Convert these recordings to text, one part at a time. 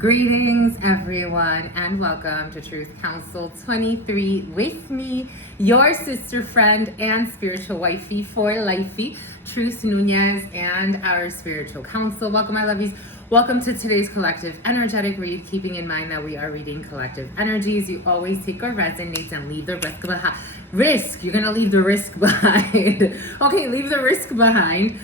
Greetings, everyone, and welcome to Truth Council 23 with me, your sister friend and spiritual wifey for lifey, Truth Nuñez, and our spiritual council. Welcome, my lovies. Welcome to today's collective energetic read, keeping in mind that we are reading collective energies. You always take what resonates and leave the risk behind. You're gonna leave the risk behind. Okay, leave the risk behind.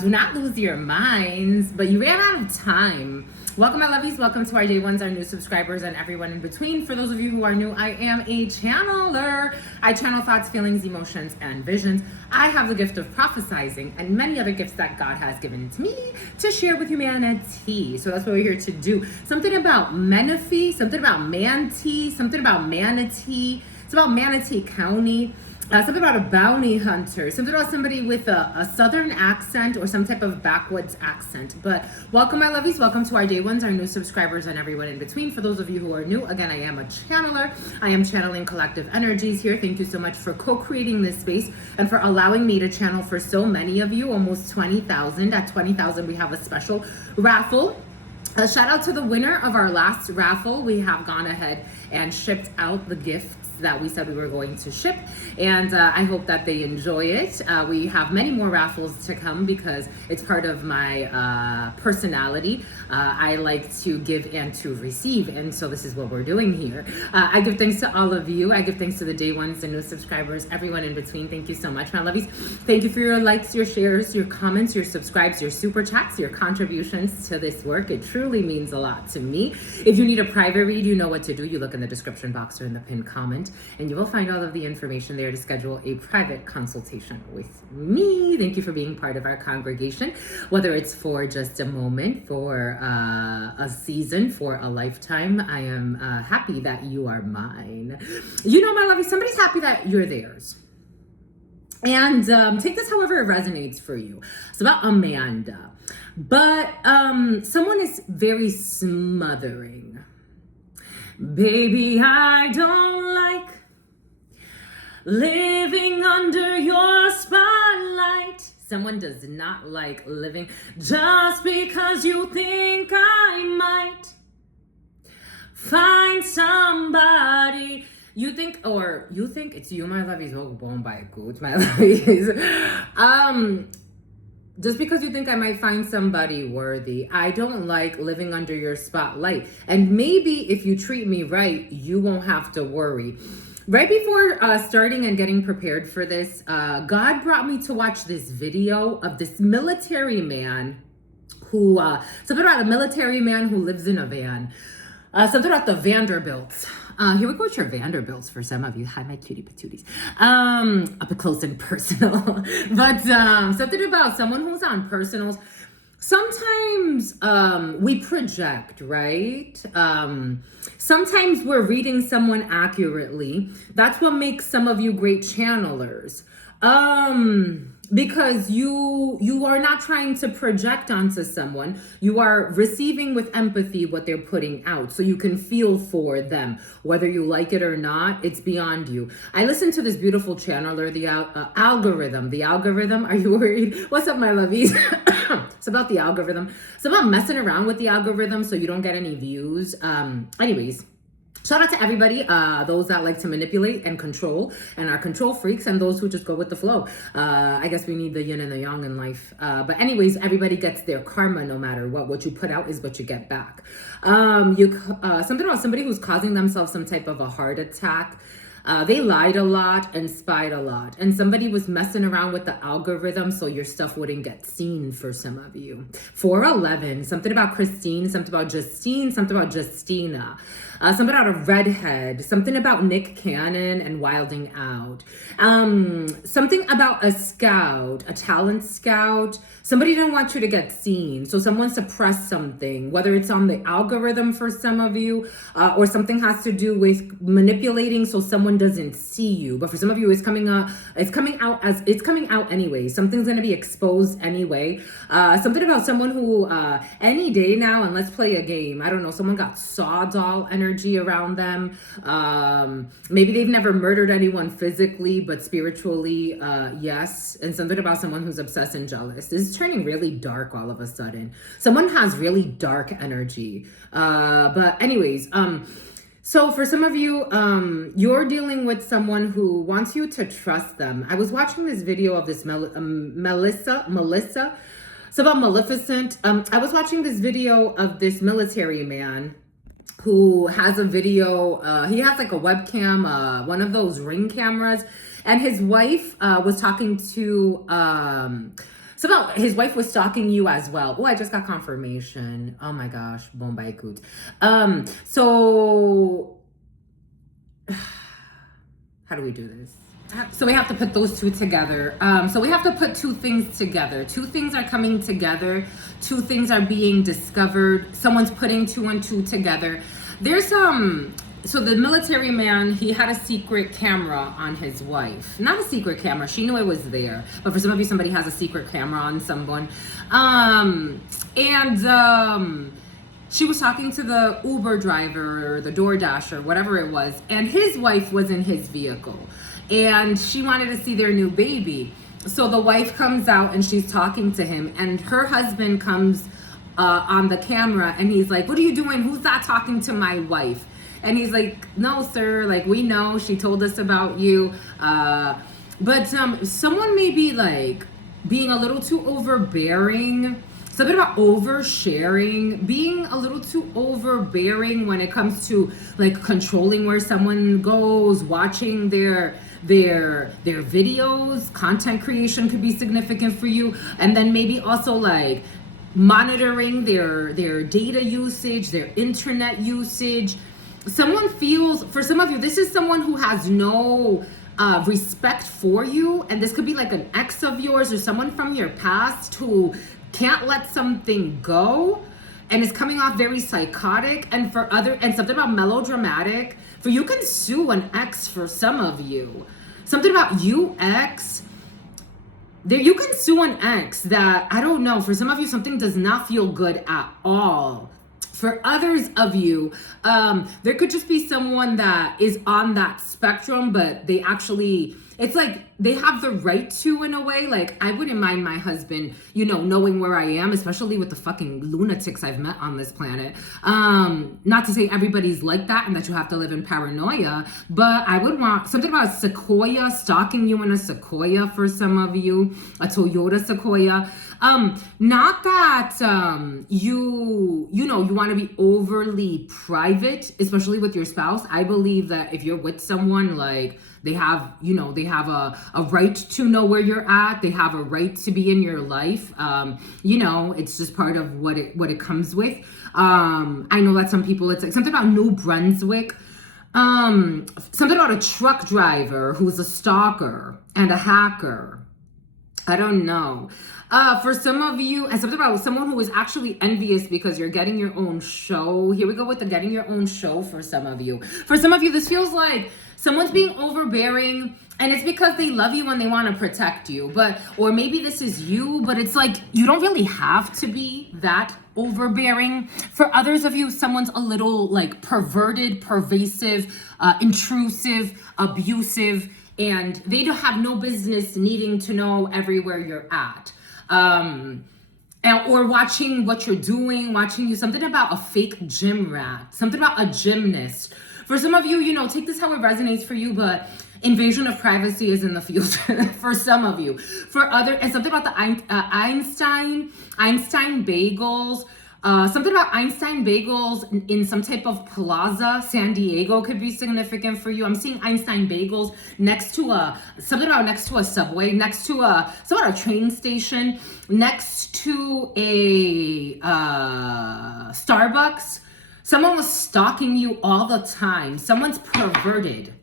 Do not lose your minds, but you ran out of time. Welcome, my lovies. Welcome to our day ones, our new subscribers, and everyone in between. For those of you who are new, I am a channeler. I channel thoughts, feelings, emotions, and visions. I have the gift of prophesizing and many other gifts that God has given to me to share with humanity. So that's what we're here to do. Something about Menifee, something about Manatee, something about Manatee. It's about Manatee County. Something about a bounty hunter, something about somebody with a southern accent or some type of backwoods accent. But welcome, my lovies. Welcome to our day ones, our new subscribers, and everyone in between. For those of you who are new, again, I am a channeler. I am channeling collective energies here. Thank you so much for co-creating this space and for allowing me to channel for so many of you, almost 20,000. At 20,000, we have a special raffle. A shout out to the winner of our last raffle. We have gone ahead and shipped out the gifts that we said we were going to ship, and I hope that they enjoy it. We have many more raffles to come because it's part of my personality. I like to give and to receive, and so this is what we're doing here. I give thanks to all of you. I give thanks to the day ones, the new subscribers, everyone in between. Thank you so much, my lovies. Thank you for your likes, your shares, your comments, your subscribes, your super chats, your contributions to this work. It truly means a lot to me. If you need a private read, you know what to do. You look in the description box or in the pinned comment, and you will find all of the information there to schedule a private consultation with me. Thank you for being part of our congregation, whether it's for just a moment, for a season, for a lifetime. I am happy that you are mine. You know, my lovey, somebody's happy that you're theirs. And take this however it resonates for you. It's about Amanda. But someone is very smothering. Baby, I don't like living under your spotlight. Someone does not like living just because you think I might find somebody. You think it's you, my lovies. Oh, born by good, my lovies. Just because you think I might find somebody worthy, I don't like living under your spotlight. And maybe if you treat me right, you won't have to worry. Right before starting and getting prepared for this, God brought me to watch this video of this military man who, something about a military man who lives in a van. Something about the Vanderbilts. Here we go with your Vanderbilts for some of you. Hi, my cutie patooties. Up close and personal. But something about someone who's on personals. Sometimes we project, right? Sometimes we're reading someone accurately. That's what makes some of you great channelers. Because you are not trying to project onto someone. You are receiving with empathy what they're putting out, so you can feel for them. Whether you like it or not, it's beyond you. I listened to this beautiful channeler, the algorithm. The algorithm, are you worried? What's up, my lovies? It's about the algorithm. It's about messing around with the algorithm so you don't get any views. Anyways. Shout out to everybody, those that like to manipulate and control and are control freaks, and those who just go with the flow. I guess we need the yin and the yang in life. But anyways, everybody gets their karma no matter what. What you put out is what you get back. Something about somebody who's causing themselves some type of a heart attack. They lied a lot and spied a lot. And somebody was messing around with the algorithm so your stuff wouldn't get seen for some of you. 411, something about Christine, something about Justine, something about Justina. Something about a redhead, something about Nick Cannon and wilding out. Something about a scout, a talent scout. Somebody didn't want you to get seen. So someone suppressed something, whether it's on the algorithm for some of you, or something has to do with manipulating so someone doesn't see you, but for some of you, it's coming out anyway. Something's going to be exposed anyway. Something about someone who, any day now, and let's play a game. I don't know, someone got saw doll energy around them. Maybe they've never murdered anyone physically, but spiritually, yes. And something about someone who's obsessed and jealous. This is turning really dark all of a sudden. Someone has really dark energy. But anyways, so for some of you, you're dealing with someone who wants you to trust them. I was watching this video of this Melissa. It's about Maleficent. I was watching this video of this military man who has a video. He has like a webcam, one of those Ring cameras, and his wife was talking to. So about his wife was stalking you as well. Oh, I just got confirmation. Oh my gosh, Bombay Coot. So how do we do this? So we have to put those two together. So we have to put two things together. Two things are coming together. Two things are being discovered. Someone's putting two and two together. There's so the military man, he had a secret camera on his wife. Not a secret camera, she knew it was there. But for some of you, somebody has a secret camera on someone. She was talking to the Uber driver or the DoorDasher, whatever it was. And his wife was in his vehicle. And she wanted to see their new baby. So the wife comes out and she's talking to him. And her husband comes on the camera and he's like, "What are you doing? Who's that talking to my wife?" And he's like, "No, sir, like, we know, she told us about you." But someone may be like being a little too overbearing. Something about oversharing, being a little too overbearing when it comes to like controlling where someone goes, watching their videos. Content creation could be significant for you. And then maybe also like monitoring their data usage, their internet usage. Someone feels, for some of you, this is someone who has no respect for you. And this could be like an ex of yours or someone from your past who can't let something go and is coming off very psychotic. And for and something about melodramatic. For you can sue an ex for some of you. Something about you ex. There, you can sue an ex that, I don't know, for some of you, something does not feel good at all. For others of you, there could just be someone that is on that spectrum, but they actually, it's like they have the right to, in a way. Like, I wouldn't mind my husband, you know, knowing where I am, especially with the fucking lunatics I've met on this planet. Not to say everybody's like that and that you have to live in paranoia, but I would want something about a Sequoia, stalking you in a Sequoia for some of you, a Toyota Sequoia. Not that you want to be overly private, especially with your spouse. I believe that if you're with someone, like, they have a right to know where you're at. They have a right to be in your life. It's just part of what it comes with. I know that some people, it's like something about New Brunswick. Something about a truck driver who's a stalker and a hacker. I don't know. For some of you, and something about someone who is actually envious because you're getting your own show. Here we go with the getting your own show for some of you. For some of you, this feels like someone's being overbearing, and it's because they love you and they want to protect you. Or maybe this is you, but it's like you don't really have to be that overbearing. For others of you, someone's a little like perverted, pervasive, intrusive, abusive, and they don't have no business needing to know everywhere you're at. Or watching what you're doing, watching you, something about a fake gym rat, something about a gymnast. For some of you, take this how it resonates for you, but invasion of privacy is in the field for some of you. For others, and something about the Einstein bagels. Something about Einstein bagels in some type of plaza, San Diego, could be significant for you. I'm seeing Einstein bagels next to a subway, next to a train station, next to a Starbucks. Someone was stalking you all the time. Someone's perverted.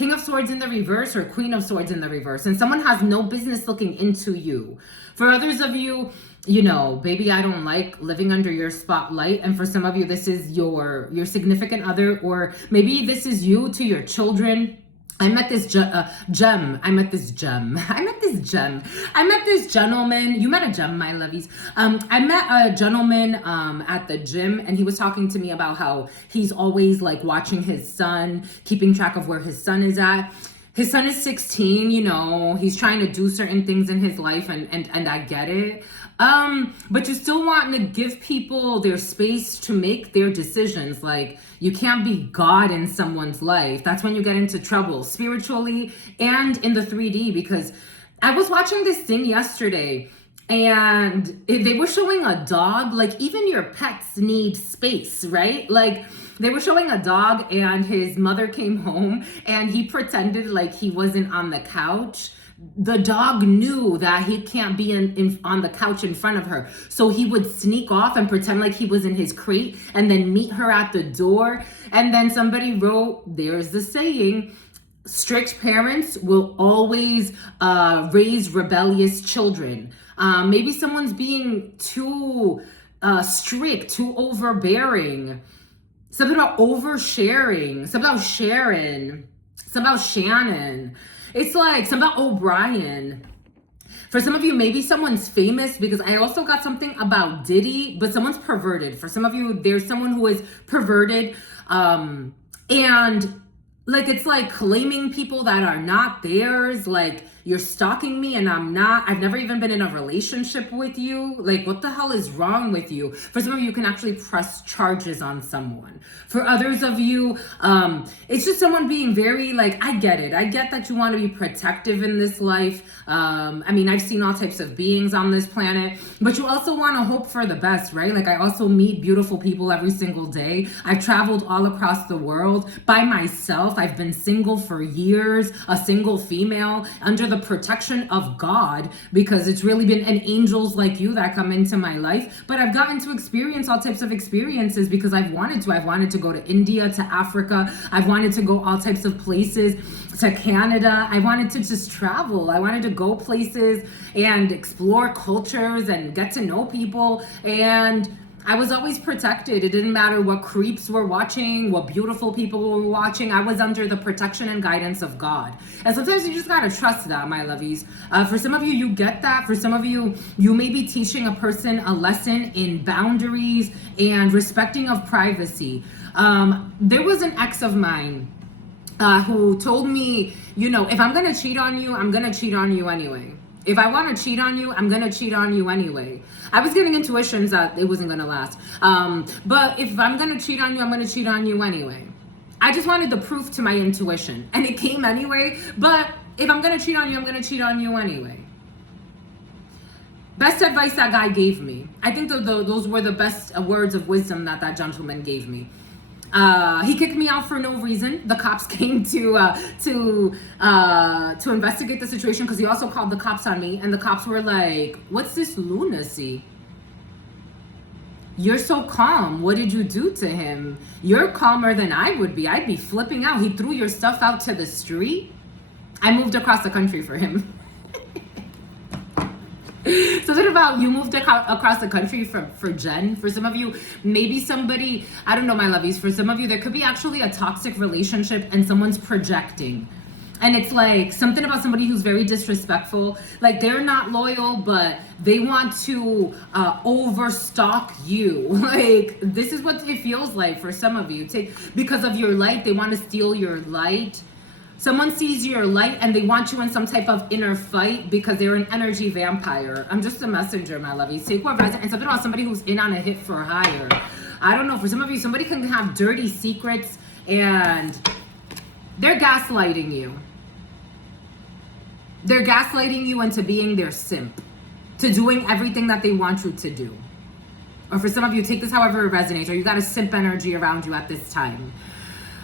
King of Swords in the reverse or Queen of Swords in the reverse. And someone has no business looking into you. For others of you, you know, baby, I don't like living under your spotlight. And for some of you, this is your significant other, or maybe this is you to your children. I met this gem. I met this gentleman. You met a gem, my lovies. I met a gentleman at the gym, and he was talking to me about how he's always like watching his son, keeping track of where his son is at. His son is 16, you know, he's trying to do certain things in his life, and I get it. But you still want to give people their space to make their decisions. Like, you can't be God in someone's life. That's when you get into trouble, spiritually and in the 3D, because I was watching this thing yesterday, and they were showing a dog, like even your pets need space, right? Like, they were showing a dog, and his mother came home, and he pretended like he wasn't on the couch. The dog knew that he can't be on the couch in front of her. So he would sneak off and pretend like he was in his crate and then meet her at the door. And then somebody wrote, there's the saying, strict parents will always raise rebellious children. Maybe someone's being too strict, too overbearing. Something about oversharing, something about Sharon, something about Shannon. It's like something about O'Brien. For some of you, maybe someone's famous, because I also got something about Diddy, but someone's perverted. For some of you, there's someone who is perverted. And like, it's like claiming people that are not theirs. Like, you're stalking me and I'm not. I've never even been in a relationship with you. Like, what the hell is wrong with you? For some of you can actually press charges on someone. For others of you, it's just someone being very like, I get it. I get that you want to be protective in this life. I mean, I've seen all types of beings on this planet, but you also want to hope for the best, right? Like, I also meet beautiful people every single day. I've traveled all across the world by myself. I've been single for years, a single female, under the protection of God, because it's really been angels like you that come into my life. But I've gotten to experience all types of experiences because I've wanted to. I've wanted to go to India, to Africa. I've wanted to go all types of places, to Canada. I wanted to just travel. I wanted to go places and explore cultures and get to know people. And I was always protected. It didn't matter what creeps were watching, what beautiful people were watching. I was under the protection and guidance of God. And sometimes you just gotta trust that, my lovies. For some of you, you get that. For some of you, you may be teaching a person a lesson in boundaries and respecting of privacy. There was an ex of mine who told me, you know, if I'm gonna cheat on you, I'm gonna cheat on you anyway. If I want to cheat on you, I'm going to cheat on you anyway. I was getting intuitions that it wasn't going to last. But if I'm going to cheat on you, I'm going to cheat on you anyway. I just wanted the proof to my intuition. And it came anyway. But if I'm going to cheat on you, I'm going to cheat on you anyway. Best advice that guy gave me. I think those were the best words of wisdom that gentleman gave me. He kicked me out for no reason. The cops came to investigate the situation, because he also called the cops on me, and the cops were like, "What's this lunacy? You're so calm. What did you do to him? You're calmer than I would be. I'd be flipping out. He threw your stuff out to the street." I moved across the country for him. Something about you moved across the country for Jen. For some of you, maybe somebody, I don't know, my lovies. For some of you, there could be actually a toxic relationship and someone's projecting. And it's like something about somebody who's very disrespectful. Like, they're not loyal, but they want to overstock you. Like, this is what it feels like for some of you. Because of your light, they want to steal your light. Someone sees your light and they want you in some type of inner fight because they're an energy vampire. I'm just a messenger, my lovies. Take what resonates. And something about somebody who's in on a hit for hire. I don't know. For some of you, somebody can have dirty secrets and they're gaslighting you. They're gaslighting you into being their simp, to doing everything that they want you to do. Or for some of you, take this however it resonates, or you got a simp energy around you at this time.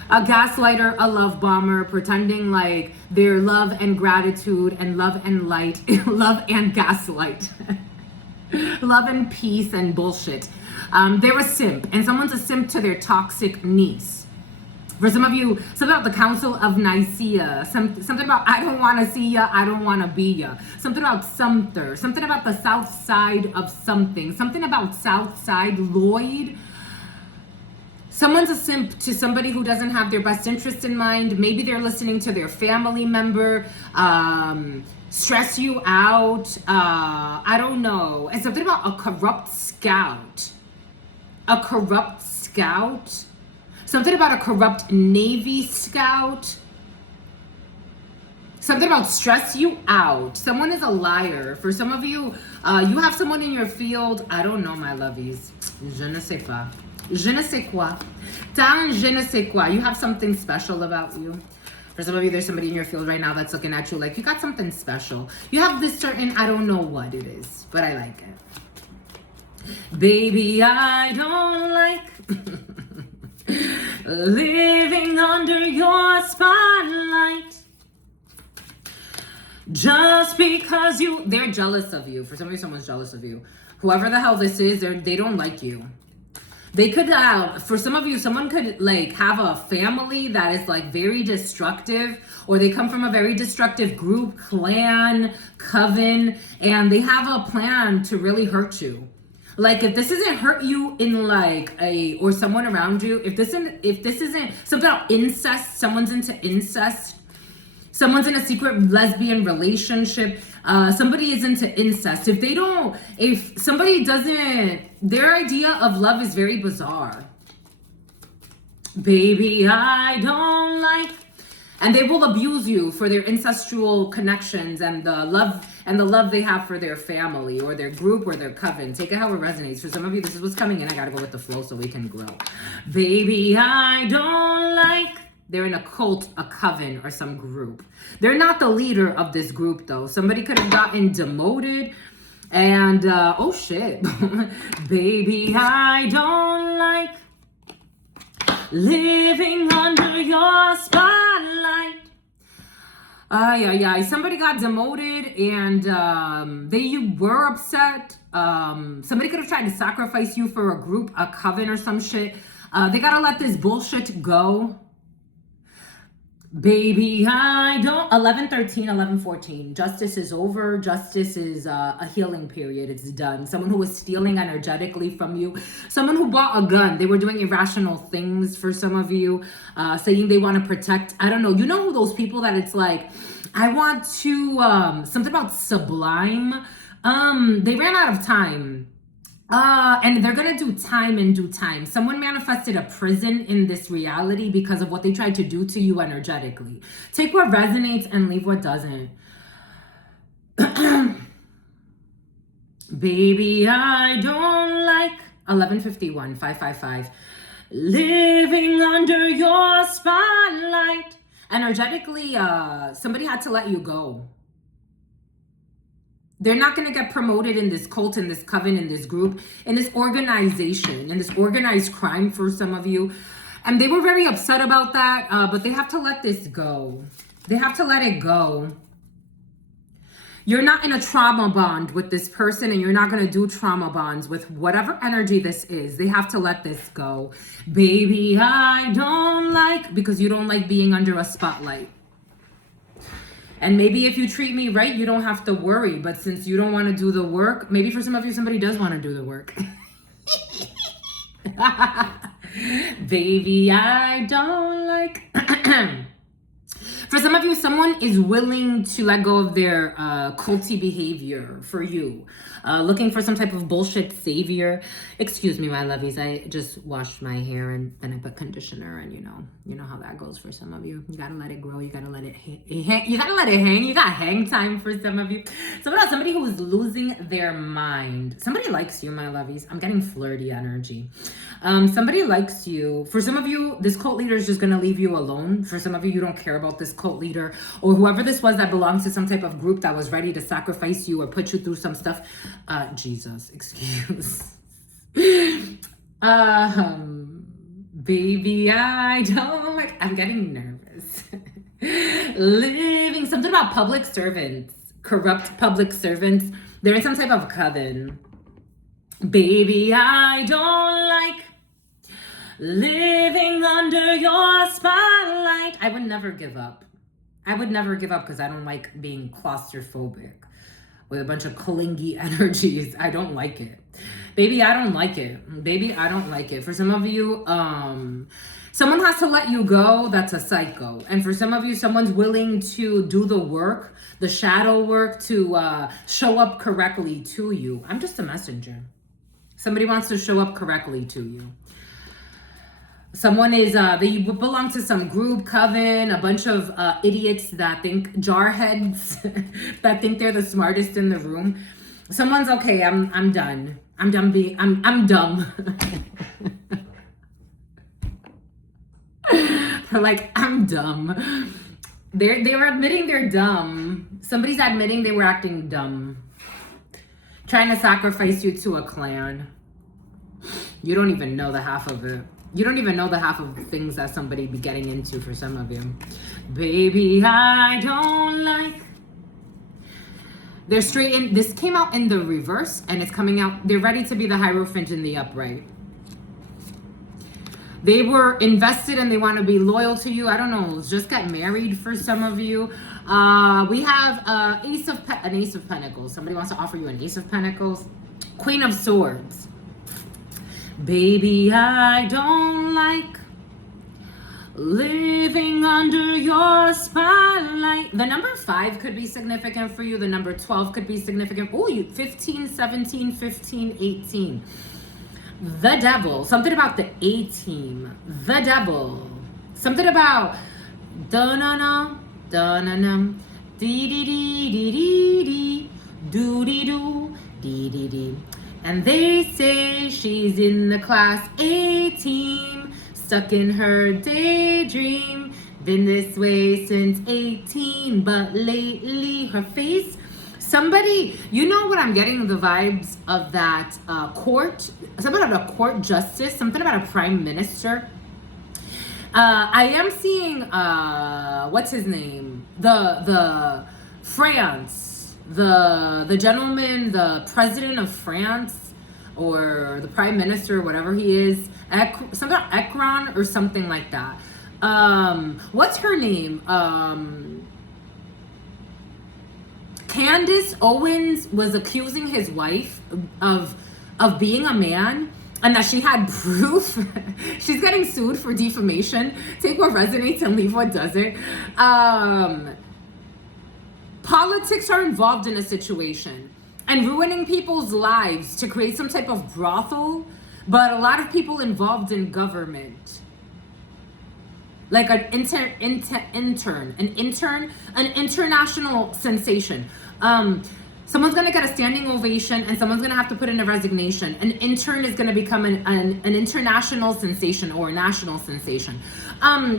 A gaslighter, a love bomber, pretending like they're love and gratitude and love and light, love and gaslight, love and peace and bullshit. They're a simp, and someone's a simp to their toxic niece. For some of you, something about the Council of Nicaea, something about I don't want to see ya, I don't want to be ya. Something about Sumter, something about the south side of something, something about south side Lloyd. Someone's a simp to somebody who doesn't have their best interest in mind. Maybe they're listening to their family member stress you out. I don't know. And something about a corrupt scout. A corrupt scout. Something about a corrupt Navy scout. Something about stress you out. Someone is a liar. For some of you, you have someone in your field. I don't know, my lovies. Je ne sais pas. Je ne sais quoi. T'as un je ne sais quoi. You have something special about you. For some of you, there's somebody in your field right now that's looking at you like you got something special. You have this certain, I don't know what it is, but I like it. Baby, I don't like living under your spotlight. Just because they're jealous of you. For some of you, someone's jealous of you. Whoever the hell this is, they don't like you. They could for some of you, someone could like have a family that is like very destructive, or they come from a very destructive group, clan, coven, and they have a plan to really hurt you. Like if this isn't hurt you in like or someone around you, if this isn't something about incest, someone's into incest, someone's in a secret lesbian relationship, somebody is into incest. If somebody doesn't, their idea of love is very bizarre. Baby, I don't like, and they will abuse you for their incestual connections and the love they have for their family or their group or their coven. Take it how it resonates. For some of you, this is what's coming in. I gotta go with the flow so we can grow. Baby, I don't like, they're in a cult, a coven, or some group. They're not the leader of this group, though. Somebody could have gotten demoted. And, oh, shit. Baby, I don't like living under your spotlight. Somebody got demoted, and you were upset. Somebody could have tried to sacrifice you for a group, a coven, or some shit. They gotta let this bullshit go. Baby, I don't. 11:13, 11:14. Justice is over. Justice is a healing period. It's done. Someone who was stealing energetically from you. Someone who bought a gun. They were doing irrational things for some of you. Saying they want to protect. I don't know. You know who those people that it's like, I want to, something about sublime. They ran out of time. And they're gonna do time in due time. Someone manifested a prison in this reality because of what they tried to do to you energetically. Take what resonates and leave what doesn't. Baby, I don't like 11:51, 555. Living under your spotlight. Energetically, somebody had to let you go. They're not going to get promoted in this cult, in this coven, in this group, in this organization, in this organized crime for some of you. And they were very upset about that, but they have to let this go. They have to let it go. You're not in a trauma bond with this person, and you're not going to do trauma bonds with whatever energy this is. They have to let this go. Baby, I don't like, because you don't like being under a spotlight. And maybe if you treat me right, you don't have to worry. But since you don't want to do the work, maybe for some of you, somebody does want to do the work. Baby, I don't like. For some of you, someone is willing to let go of their culty behavior for you. Looking for some type of bullshit savior. Excuse me, my lovies. I just washed my hair and then I put conditioner, and you know how that goes for some of you. You gotta let it grow. You gotta let it hang. You gotta let it hang. You got hang time for some of you. Somebody who is losing their mind. Somebody likes you, my lovies. I'm getting flirty energy. Somebody likes you. For some of you, this cult leader is just gonna leave you alone. For some of you, you don't care about this cult leader or whoever this was that belongs to some type of group that was ready to sacrifice you or put you through some stuff. Jesus, excuse. Baby, I don't like, I'm getting nervous. Living, something about public servants, corrupt public servants. They're in some type of coven. Baby, I don't like living under your spotlight. I would never give up. I would never give up because I don't like being claustrophobic with a bunch of clingy energies. I don't like it. Baby, I don't like it. Baby, I don't like it. For some of you, someone has to let you go. That's a psycho. And for some of you, someone's willing to do the work, the shadow work, to show up correctly to you. I'm just a messenger. Somebody wants to show up correctly to you. Someone is, they belong to some group, coven, a bunch of idiots that think, jarheads, that think they're the smartest in the room. Someone's, okay, I'm done. I'm dumb. They're like, I'm dumb. They were admitting they're dumb. Somebody's admitting they were acting dumb. Trying to sacrifice you to a clan. You don't even know the half of it. You don't even know the half of the things that somebody be getting into for some of you. Baby, I don't like. They're straight in. This came out in the reverse and it's coming out. They're ready to be the Hierophant in the upright. They were invested and they want to be loyal to you. I don't know. Just got married for some of you. We have an Ace of Pentacles. Somebody wants to offer you an Ace of Pentacles. Queen of Swords. Baby, I don't like living under your spotlight. The number 5 could be significant for you. The number 12 could be significant. Oh, you 15, 17, 15, 18. The devil. Something about the A-team. The devil. Something about da-na-na, da-na-na, dee-dee-dee-dee-dee-dee, doo-dee-doo, dee-dee-dee. And they say she's in the class A-team, stuck in her daydream. Been this way since 18, but lately her face. Somebody, you know what I'm getting the vibes of that court, something about a court justice, something about a prime minister. I am seeing, what's his name? The France. The gentleman, the president of France, or the prime minister, whatever he is, something about Ekron or something like that. What's her name? Candace Owens was accusing his wife of being a man, and that she had proof. She's getting sued for defamation. Take what resonates and leave what doesn't. Politics are involved in a situation and ruining people's lives to create some type of brothel, but a lot of people involved in government. Like an international sensation. Someone's gonna get a standing ovation and someone's gonna have to put in a resignation. An intern is gonna become an international sensation or a national sensation.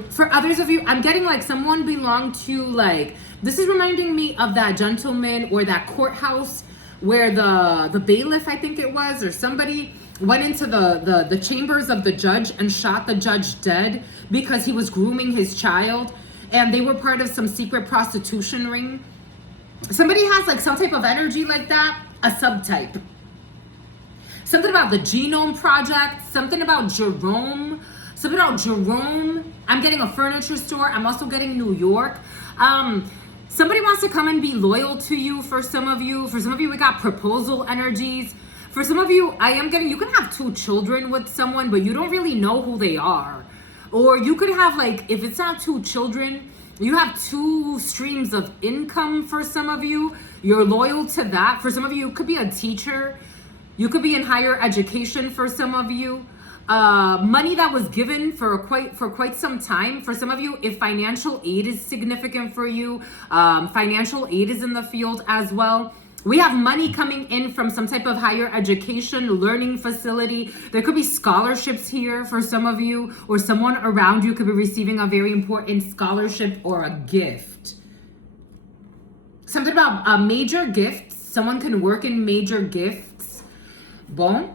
For others of you, I'm getting like someone belonged to like, this is reminding me of that gentleman or that courthouse where the bailiff, I think it was, or somebody went into the chambers of the judge and shot the judge dead because he was grooming his child, and they were part of some secret prostitution ring. Somebody has like some type of energy like that, a subtype. Something about the Genome Project, something about Jerome. I'm getting a furniture store. I'm also getting New York. Somebody wants to come and be loyal to you for some of you. For some of you, we got proposal energies. For some of you, I am getting, you can have 2 children with someone, but you don't really know who they are. Or you could have like, if it's not 2 children, you have 2 streams of income for some of you. You're loyal to that. For some of you, it could be a teacher. You could be in higher education for some of you. Money that was given for quite some time. For some of you, if financial aid is significant for you, financial aid is in the field as well. We have money coming in from some type of higher education, learning facility. There could be scholarships here for some of you, or someone around you could be receiving a very important scholarship or a gift. Something about major gifts. Someone can work in major gifts. Bon.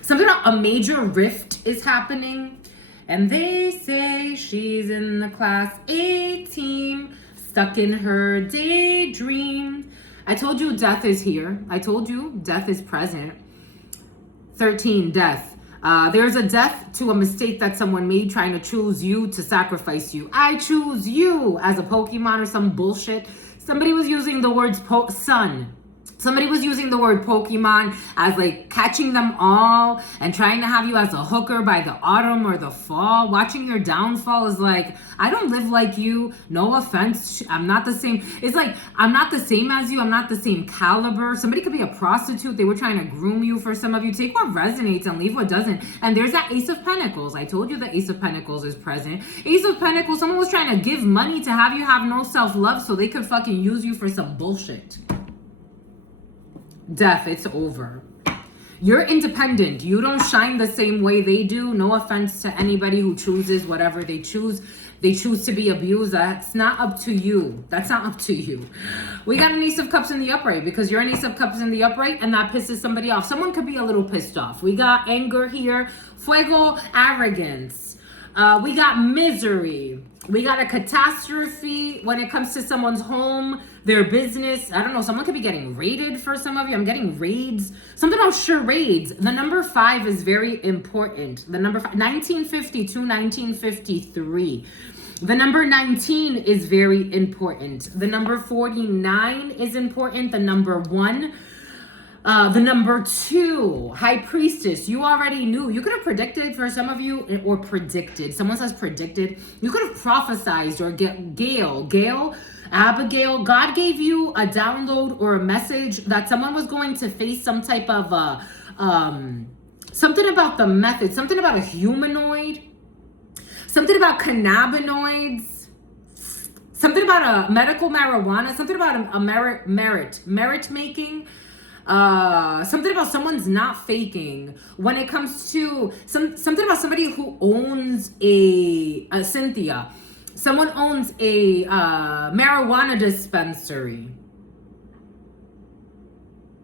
Something about a major rift is happening. And they say she's in the class A team, stuck in her daydream. I told you death is here. I told you death is present. 13, death. There's a death to a mistake that someone made trying to choose you to sacrifice you. I choose you as a Pokemon or some bullshit. Somebody was using the words sun. Somebody was using the word Pokemon as like catching them all and trying to have you as a hooker by the autumn or the fall. Watching your downfall is like, I don't live like you. No offense. I'm not the same. It's like, I'm not the same as you. I'm not the same caliber. Somebody could be a prostitute. They were trying to groom you for some of you. Take what resonates and leave what doesn't. And there's that Ace of Pentacles. I told you the Ace of Pentacles is present. Ace of Pentacles, someone was trying to give money to have you have no self-love so they could fucking use you for some bullshit. Death, it's over. You're independent. You don't shine the same way they do. No offense to anybody who chooses whatever they choose. They choose to be abused. That's not up to you. That's not up to you. We got an Ace of Cups in the upright because you're an Ace of Cups in the upright and that pisses somebody off. Someone could be a little pissed off. We got anger here. Fuego, arrogance. We got misery. We got a catastrophe when it comes to someone's home, their business. I don't know. Someone could be getting raided for some of you. I'm getting raids. Something about charades. The number 5 is very important. The number 5, 1952, 1953. The number 19 is very important. The number 49 is important. The number 1. The number 2, High Priestess. You already knew. You could have predicted for some of you, or predicted. Someone says predicted. You could have prophesized or Abigail. God gave you a download or a message that someone was going to face some type of something about the method, something about a humanoid, something about cannabinoids, something about a medical marijuana, something about a merit making. Something about someone's not faking when it comes to something about somebody who owns a Cynthia. Someone owns a marijuana dispensary.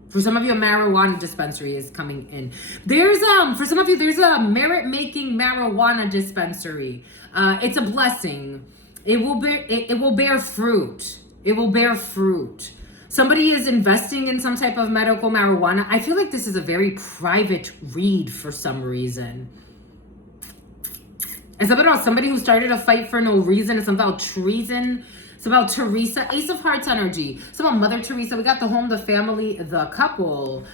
For some of you, a marijuana dispensary is coming in. There's for some of you, there's a merit making marijuana dispensary. It's a blessing. It will bear fruit. It will bear fruit. Somebody is investing in some type of medical marijuana. I feel like this is a very private read for some reason. It's about somebody who started a fight for no reason. It's about treason. It's about Teresa. Ace of Hearts energy. It's about Mother Teresa. We got the home, the family, the couple.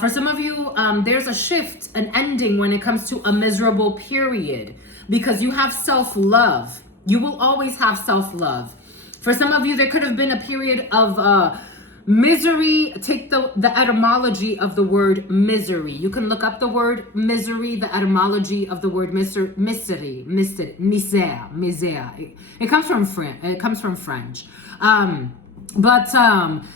For some of you, there's a shift, an ending when it comes to a miserable period. Because you have self-love. You will always have self-love. For some of you, there could have been a period of misery. Take the etymology of the word misery. You can look up the word misery, the etymology of the word misère. It comes from French. But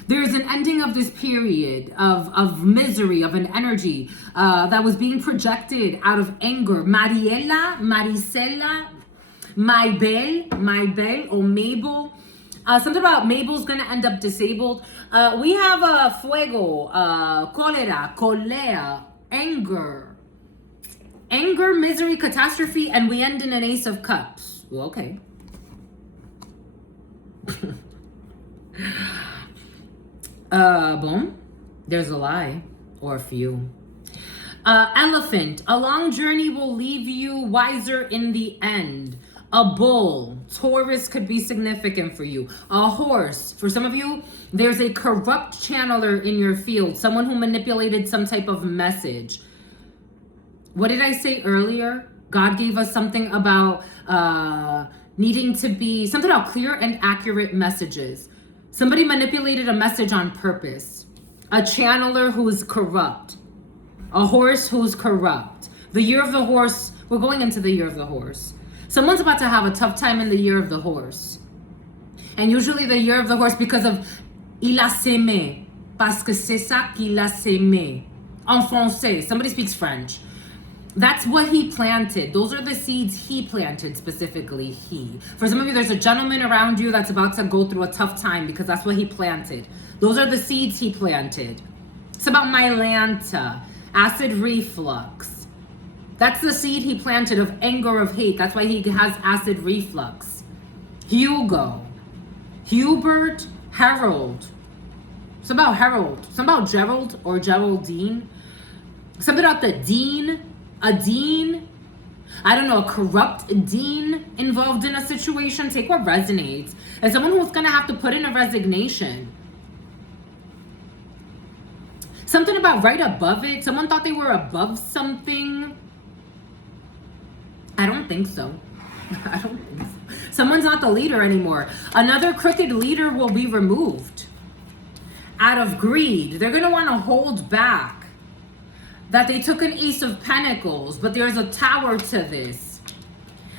there's an ending of this period of misery, of an energy that was being projected out of anger. Mariela, Maricela, my belle, or Mabel. Something about Mabel's gonna end up disabled. We have fuego, colère, anger, misery, catastrophe, and we end in an Ace of Cups. Well, okay. Boom. There's a lie, or a few. Elephant. A long journey will leave you wiser in the end. A bull. Taurus could be significant for you. A horse. For some of you, there's a corrupt channeler in your field. Someone who manipulated some type of message. What did I say earlier? God gave us something about needing to be, something about clear and accurate messages. Somebody manipulated a message on purpose. A channeler who's corrupt. A horse who's corrupt. The year of the horse. We're going into the year of the horse. Someone's about to have a tough time in the year of the horse. And usually the year of the horse, because of il a semé. Parce que c'est ça qu'il a semé. En français. Somebody speaks French. That's what he planted. Those are the seeds he planted, specifically he. For some of you, there's a gentleman around you that's about to go through a tough time because that's what he planted. Those are the seeds he planted. It's about Mylanta, acid reflux. That's the seed he planted of anger, of hate. That's why he has acid reflux. Hugo, Hubert, Harold. It's about Harold. Something about Gerald or Geraldine. Something about the Dean. a dean, I don't know, a corrupt dean involved in a situation. Take what resonates. And someone who's going to have to put in a resignation. Something about right above it. Someone thought they were above something. I don't think so. I don't think so. Someone's not the leader anymore. Another crooked leader will be removed out of greed. They're going to want to hold back. That they took an Ace of Pentacles, but there's a Tower to this.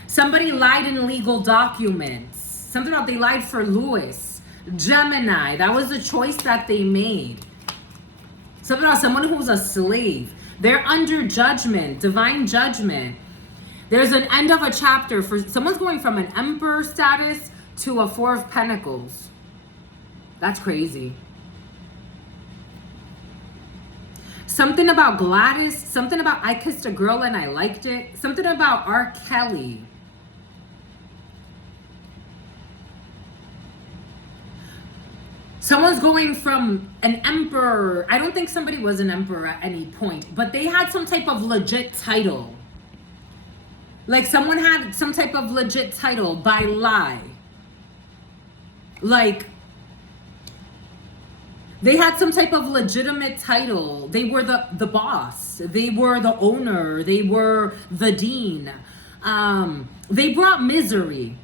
Somebody lied in legal documents. Something about they lied for Lewis. Gemini, that was the choice that they made. Something about someone who's a slave. They're under judgment, divine judgment. There's an end of a chapter for someone's going from an Emperor status to a Four of Pentacles. That's crazy. Something about Gladys, something about I kissed a girl and I liked it, something about R. Kelly. Someone's going from an emperor. I don't think somebody was an emperor at any point, but they had some type of legit title. Like someone had some type of legit title by lie. Like they had some type of legitimate title. They were the boss. They were the owner. They were the dean. They brought misery.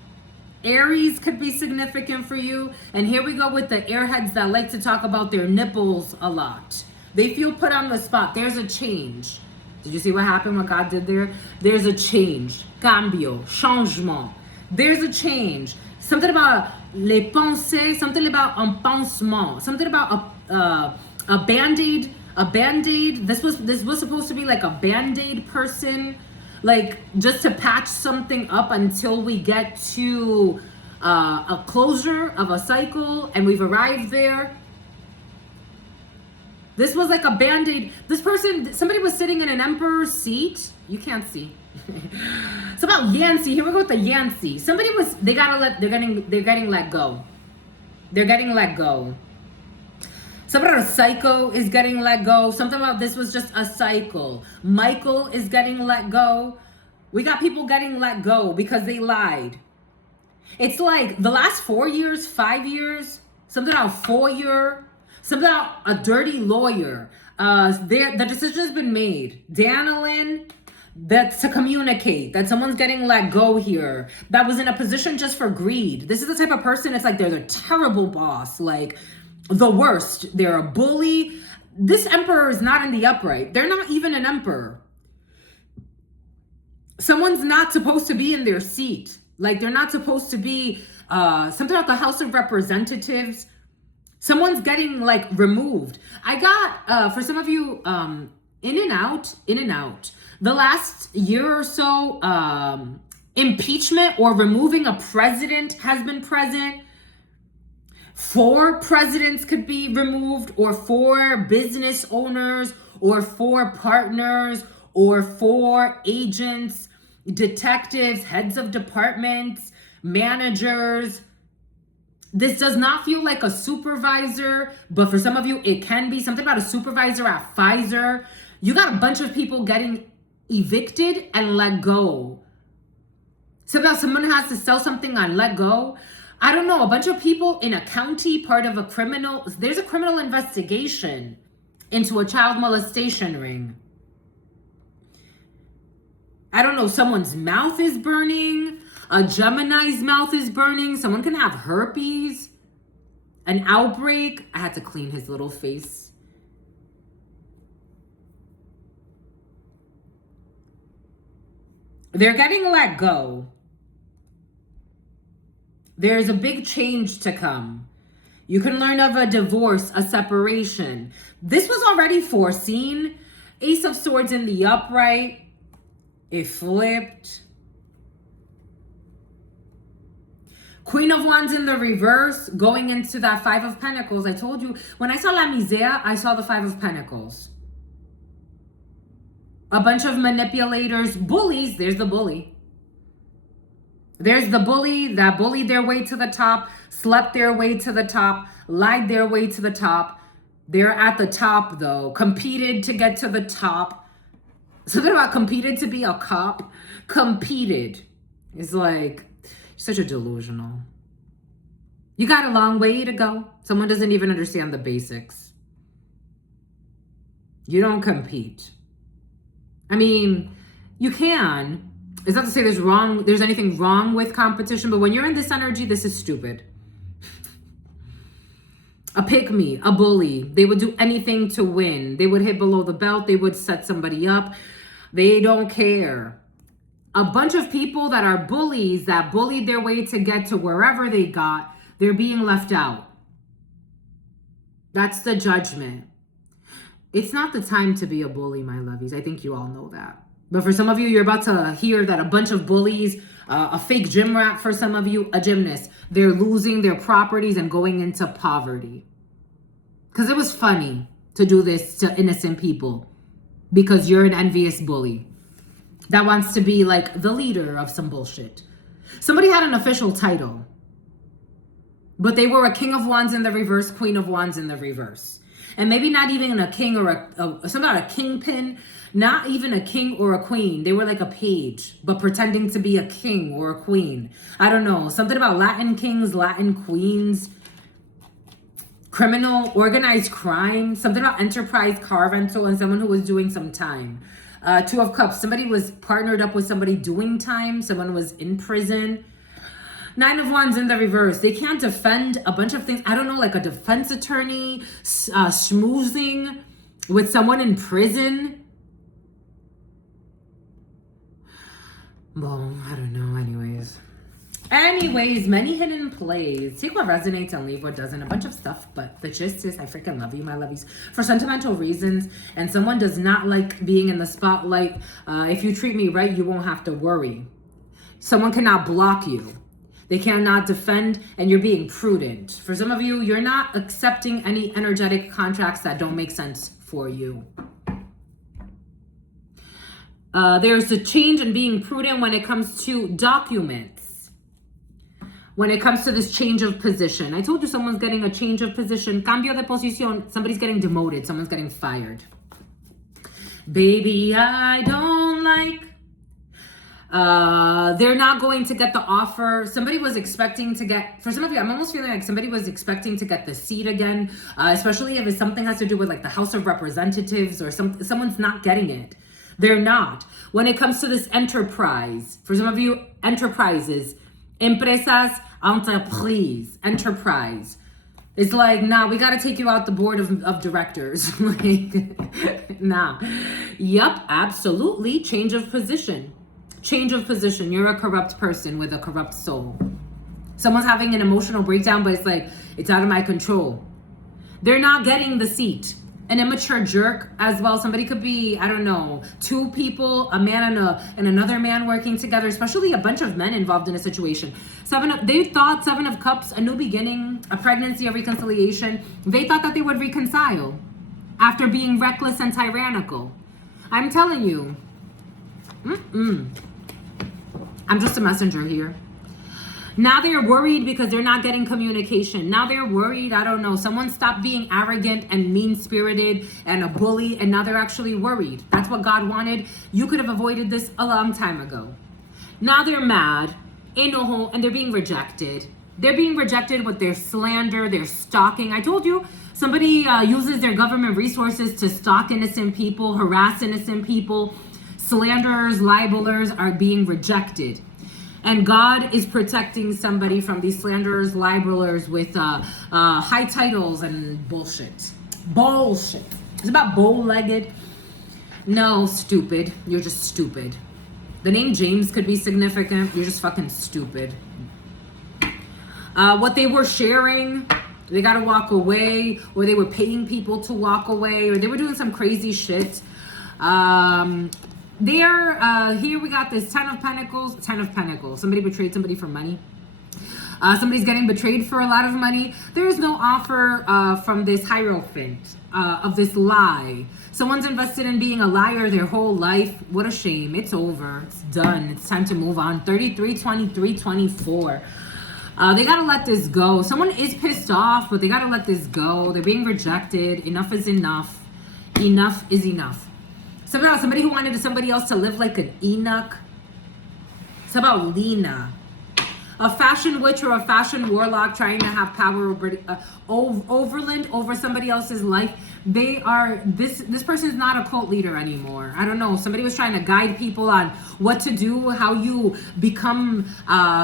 Aries could be significant for you. And here we go with the airheads that like to talk about their nipples a lot. They feel put on the spot. There's a change. Did you see what happened, what God did there? There's a change. Cambio. Changement. There's a change. Something about les pensées, something about un pansement, something about a band-aid, This was supposed to be like a band-aid person, like just to patch something up until we get to a closure of a cycle, and we've arrived there. This was like a band-aid. This person, somebody was sitting in an emperor's seat. You can't see. It's about Yancy. Here we go with the Yancy. Somebody was, they're getting let go. They're getting let go. Something about a psycho is getting let go. Something about this was just a cycle. Michael is getting let go. We got people getting let go because they lied. It's like the last 4 years, 5 years, something about foyer, something about a dirty lawyer. The decision's been made. Danilyn, that's to communicate, that someone's getting let go here, that was in a position just for greed. This is the type of person, it's like they're the terrible boss, like the worst. They're a bully. This emperor is not in the upright. They're not even an emperor. Someone's not supposed to be in their seat. Like they're not supposed to be, something about the House of Representatives. Someone's getting like removed. I got, for some of you, in and out. The last year or so, impeachment or removing a president has been present. 4 presidents could be removed, or 4 business owners, or 4 partners, or 4 agents, detectives, heads of departments, managers. This does not feel like a supervisor, but for some of you, it can be. Something about a supervisor at Pfizer. You got a bunch of people getting evicted and let go. Something about someone has to sell something on let go. I don't know, a bunch of people in a county, part of a criminal, there's a criminal investigation into a child molestation ring. I don't know, someone's mouth is burning, a Gemini's mouth is burning, someone can have herpes, an outbreak. I had to clean his little face. They're getting let go. There's a big change to come. You can learn of a divorce, a separation. This was already foreseen. Ace of Swords in the upright. It flipped. Queen of Wands in the reverse, going into that 5 of Pentacles. I told you, when I saw La Misère, I saw the 5 of Pentacles. A bunch of manipulators, bullies. There's the bully. There's the bully that bullied their way to the top, slept their way to the top, lied their way to the top. They're at the top though, competed to get to the top. Something about competed to be a cop. Competed. It's like, such a delusional. You got a long way to go. Someone doesn't even understand the basics. You don't compete. I mean, you can. It's not to say there's anything wrong with competition, but when you're in this energy, this is stupid. A pick-me, a bully. They would do anything to win. They would hit below the belt. They would set somebody up. They don't care. A bunch of people that are bullies that bullied their way to get to wherever they got, they're being left out. That's the judgment. It's not the time to be a bully, my lovies. I think you all know that. But for some of you, you're about to hear that a bunch of bullies, a fake gym rat for some of you, a gymnast, they're losing their properties and going into poverty. Because it was funny to do this to innocent people because you're an envious bully that wants to be like the leader of some bullshit. Somebody had an official title, but they were a king of wands in the reverse, queen of wands in the reverse. And maybe not even a king or somebody a kingpin, not even a king or a queen. They were like a page, but pretending to be a king or a queen. I don't know. Something about Latin kings, Latin queens, criminal, organized crime, something about enterprise car rental, and someone who was doing some time. Two of Cups, somebody was partnered up with somebody doing time. Someone was in prison. Nine of Wands in the reverse. They can't defend a bunch of things. I don't know, like a defense attorney schmoozing with someone in prison. Well, I don't know. Anyways, many hidden plays. Take what resonates and leave what doesn't. A bunch of stuff, but the gist is I freaking love you, my lovies. For sentimental reasons, and someone does not like being in the spotlight. If you treat me right, you won't have to worry. Someone cannot block you. They cannot defend, and you're being prudent. For some of you, you're not accepting any energetic contracts that don't make sense for you. There's a change in being prudent when it comes to documents. When it comes to this change of position. I told you someone's getting a change of position. Cambio de posición. Somebody's getting demoted. Someone's getting fired. Baby, I don't like. They're not going to get the offer. Somebody was expecting to get, for some of you, I'm almost feeling like somebody was expecting to get the seat again, especially if it's something has to do with like the House of Representatives or someone's not getting it. They're not. When it comes to this enterprise, for some of you, enterprises, empresas, entreprise, enterprise. It's like, nah, we got to take you out the board of directors. Like, nah. Yup, absolutely. Change of position. Change of position. You're a corrupt person with a corrupt soul. Someone's having an emotional breakdown, but it's like, it's out of my control. They're not getting the seat. An immature jerk as well. Somebody could be, I don't know, two people, a man and another man working together, especially a bunch of men involved in a situation. They thought Seven of Cups, a new beginning, a pregnancy, a reconciliation. They thought that they would reconcile after being reckless and tyrannical. I'm telling you, I'm just a messenger here. Now they're worried because they're not getting communication. Now they're worried, I don't know, someone stopped being arrogant and mean-spirited and a bully, and now they're actually worried. That's what God wanted. You could have avoided this a long time ago. Now they're mad, enojo, and they're being rejected. They're being rejected with their slander, their stalking. I told you, somebody uses their government resources to stalk innocent people, harass innocent people. Slanderers, libelers are being rejected. And God is protecting somebody from these slanderers, libelers with high titles and bullshit. Bullshit. It's about bow-legged. No, stupid. You're just stupid. The name James could be significant. You're just fucking stupid. What they were sharing, they got to walk away, or they were paying people to walk away, or they were doing some crazy shit. Here we got this 10 of Pentacles. Somebody betrayed somebody for money. Somebody's getting betrayed for a lot of money. There is no offer from this Hierophant of this lie. Someone's invested in being a liar their whole life. What a shame. It's over. It's done. It's time to move on. 33, 23, 24. They gotta let this go. Someone is pissed off, but they gotta let this go. They're being rejected. Enough is enough. Enough is enough. Somebody who wanted somebody else to live like an Enoch. It's about Lena. A fashion witch or a fashion warlock trying to have power over somebody else's life. They are, this person is not a cult leader anymore. I don't know. Somebody was trying to guide people on what to do, how you become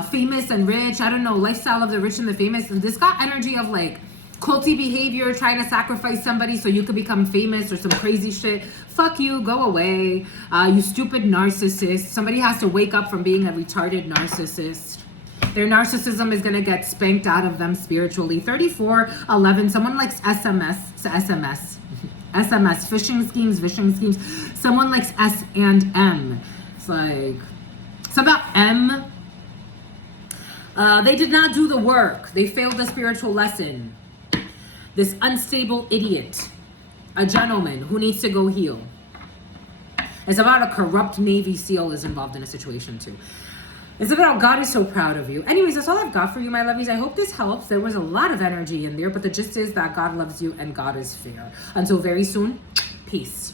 famous and rich. I don't know, lifestyle of the rich and the famous. This got energy of like culty behavior, trying to sacrifice somebody so you could become famous or some crazy shit. Fuck you, go away. You stupid narcissist. Somebody has to wake up from being a retarded narcissist. Their narcissism is going to get spanked out of them spiritually. 3411, someone likes SMS, phishing schemes. Someone likes S and M. It's like, it's about M. They did not do the work. They failed the spiritual lesson. This unstable idiot, a gentleman who needs to go heal. It's about a corrupt Navy SEAL is involved in a situation too. It's about God is so proud of you. Anyways, that's all I've got for you, my lovies. I hope this helps. There was a lot of energy in there, but the gist is that God loves you and God is fair. Until very soon, peace.